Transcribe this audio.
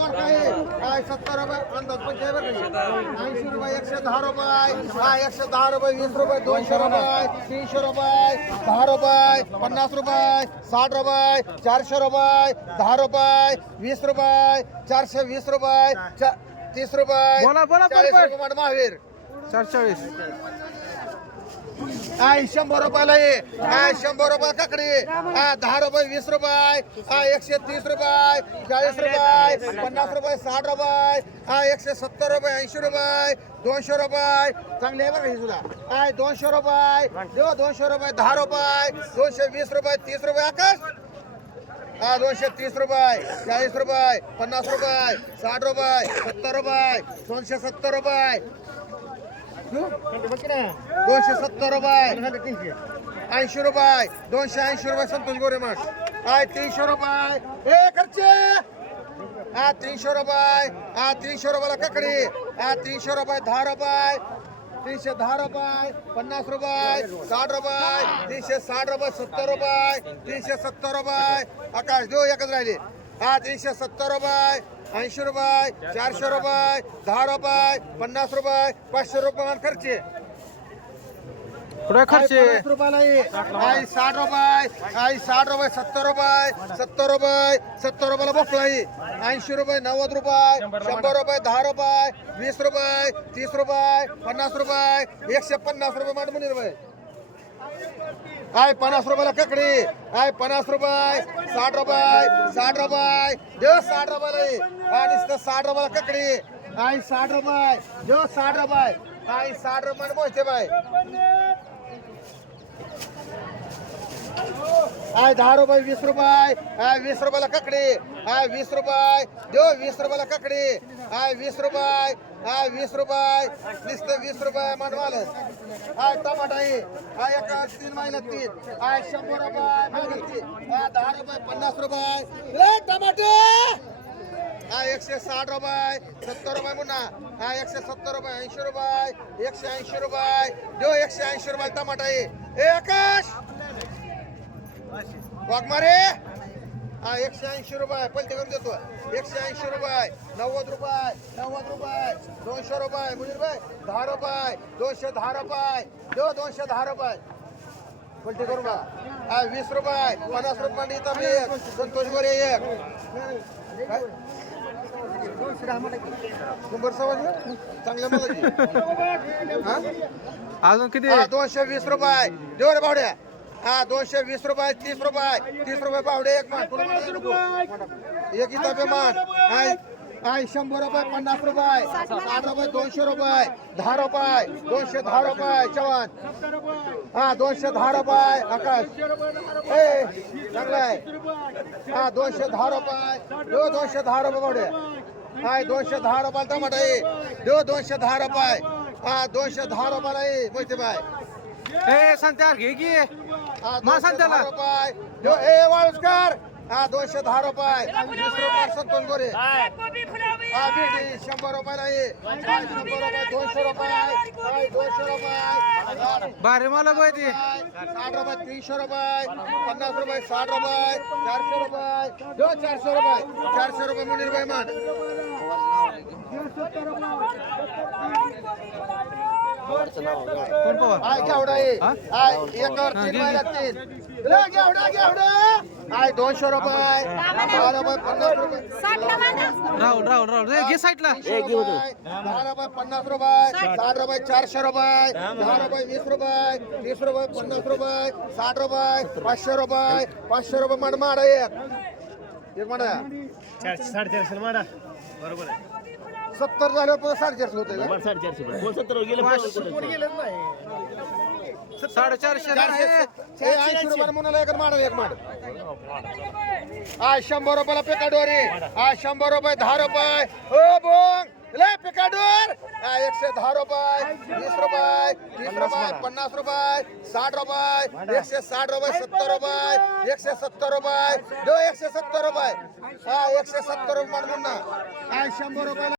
सत्तर रुपये अंदाज ऐंशी रुपये एकशे दहा रुपये हा एकशे दहा रुपये वीस रुपये दोनशे रुपये तीनशे रुपये दहा रुपये पन्नास रुपये साठ रुपये चारशे रुपये दहा रुपये वीस रुपये चारशे वीस रुपये चा- तीस रुपये बोला, बोला, चाळीस आय शंभर रुपयाला ये. आय शंभर रुपये काकडी. हा दहा रुपये वीस रुपये. हा एकशे तीस रुपये. चाळीस रुपये. पन्नास रुपये साठ रुपये. हा एकशे सत्तर रुपये ऐंशी रुपये. दोनशे रुपये. चांगले आहे बरं हे सुद्धा. हाय दोनशे रुपये. देऊ दोनशे रुपये दहा रुपये. दोनशे वीस रुपये तीस रुपये आकाश. हा दोनशे तीस रुपये चाळीस रुपये पन्नास रुपये साठ रुपये सत्तर रुपये दोनशे सत्तर रुपये. दोनशे सत्तर रुपये. ऐंशी रुपये. दोनशे ऐंशी रुपये संतोष गोरे मास. काय तीनशे रुपये. हे खर्चे. हा तीनशे रुपये. हा तीनशे रुपयाला ककडी. हा तीनशे रुपये दहा रुपये. तीनशे दहा रुपये पन्नास रुपये साठ रुपये. तीनशे साठ रुपये सत्तर रुपये. तीनशे सत्तर रुपये. आकाश देऊ एकच राहिले. हा तीनशे सत्तर रुपये. ऐंशी रुपये चारशे रुपये दहा रुपये पन्नास रुपये पाचशे रुपये खर्चे. कुठे खर्च? साठ रुपये आई साठ रुपये सत्तर रुपये सत्तर रुपये सत्तर रुपयाला ये ऐंशी रुपये नव्वद रुपये शंभर रुपये दहा रुपये वीस रुपये तीस रुपये पन्नास रुपये एकशे पन्नास रुपये मांडमुनी रुपये आय पन्नास रुपयाला ककडी. आय पन्नास रुपये. साठ रुपये. साठ रुपये. देव साठ रुपयाला ये साठ रुपयाला ककडी. आय साठ रुपये. देव साठ रुपये. आय साठ रुपये पोहोचते बाय. आय दहा रुपये वीस रुपये. आय वीस रुपयाला ककडी. आय वीस रुपये. देव वीस रुपयाला ककडी. आय वीस रुपये. आय वीस रुपये. नुसतं वीस रुपये मानवाल आय टमाटा आहे हा एका तीन महिन्यात तीन. आय शंभर रुपये महिन्यात तीन. आय दहा रुपये पन्नास रुपये. रे टमाटे! हा एकशे साठ रुपये. सत्तर रुपये पुन्हा हा एकशे सत्तर रुपये ऐंशी रुपये. एकशे ऐंशी रुपये. देऊ एकशे ऐंशी रुपये टमाटा आहे ए आकाश! वाघमारे! हा एकशे ऐंशी रुपये. पलटे करून देतो एकशे ऐंशी रुपये. नव्वद रुपये. नव्वद रुपये. दोनशे रुपये. मुलीर भाई दहा रुपये. दोनशे दहा रुपये. देऊ दोनशे दहा रुपये. पलटे करू हा वीस रुपये. पन्नास रुपये इथं मी एक. संतोष गोरे एक. मालाची हा? अजून किती? दोनशे वीस रुपये. देऊ रे बावड्या हा दोनशे वीस रुपये तीस रुपये तीस रुपये बावडे एक मान एक इथं पे हाय हाय शंभर रुपये पन्नास रुपये. साठ रुपये दोनशे रुपये. दहा रुपये दोनशे दहा रुपये चव्हाण. हा दोनशे दहा रुपये आकाश. हे चांगला आहे हा दोनशे दहा रुपये. देऊ दोनशे दहा रुपये बावडे हाय दोनशे दहा रुपये टमाटा आहे. देऊ दोनशे दहा रुपये. हा दोनशे दहा रुपयाला आहे मोहिते बाय हे सांगते घे की. हा, मला दोनशे सांग त्याला. दहा रुपये. जो ए वाळुसकर हा दोनशे दहा रुपये वीस रुपये संतोष गोरे हा भेटी शंभर रुपयाला आहे हा, शंभर रुपये दोनशे रुपये हा, दोनशे रुपये बारे मला पाहिजे साठ रुपये तीनशे रुपये पन्नास रुपये साठ रुपये चारशे रुपये दो चारशे रुपये चारशे रुपये मुनीर भाई मान कोण पवार आय घेवडा हा? आय एकावर तीन महिन्यात तीन ले, घेवडा घेवडा आय दोनशे रुपये दहा रुपये पन्नास रुपये राहुल राहुल राहुल ए, घे साईडला दहा रुपये पन्नास रुपये साठ रुपये चारशे रुपये दहा रुपये वीस रुपये तीस रुपये पन्नास रुपये साठ रुपये पाचशे रुपये पाचशे रुपये माड माड एक एक माडा साडेचारशे मारा बरोबर आहे सत्तर झाल्यावर पुन्हा साडेचारशे होते का? बरं साडेचारशे रुपये. कोण सत्तर गेले? साडेचारशे हे ऐंशी. रुपये एक माड एक माड. हा शंभर रुपयाला पेकाडोरी हा शंभर रुपये दहा रुपये. हो बोंग. ले पेकाडोर हा एकशे दहा रुपये वीस रुपये तीस रुपये पन्नास रुपये साठ रुपये एकशे साठ रुपये सत्तर रुपये एकशे सत्तर रुपये. दो एकशे सत्तर रुपये. हा एकशे सत्तर रुपये म्हणून. ना हा शंभर रुपयाला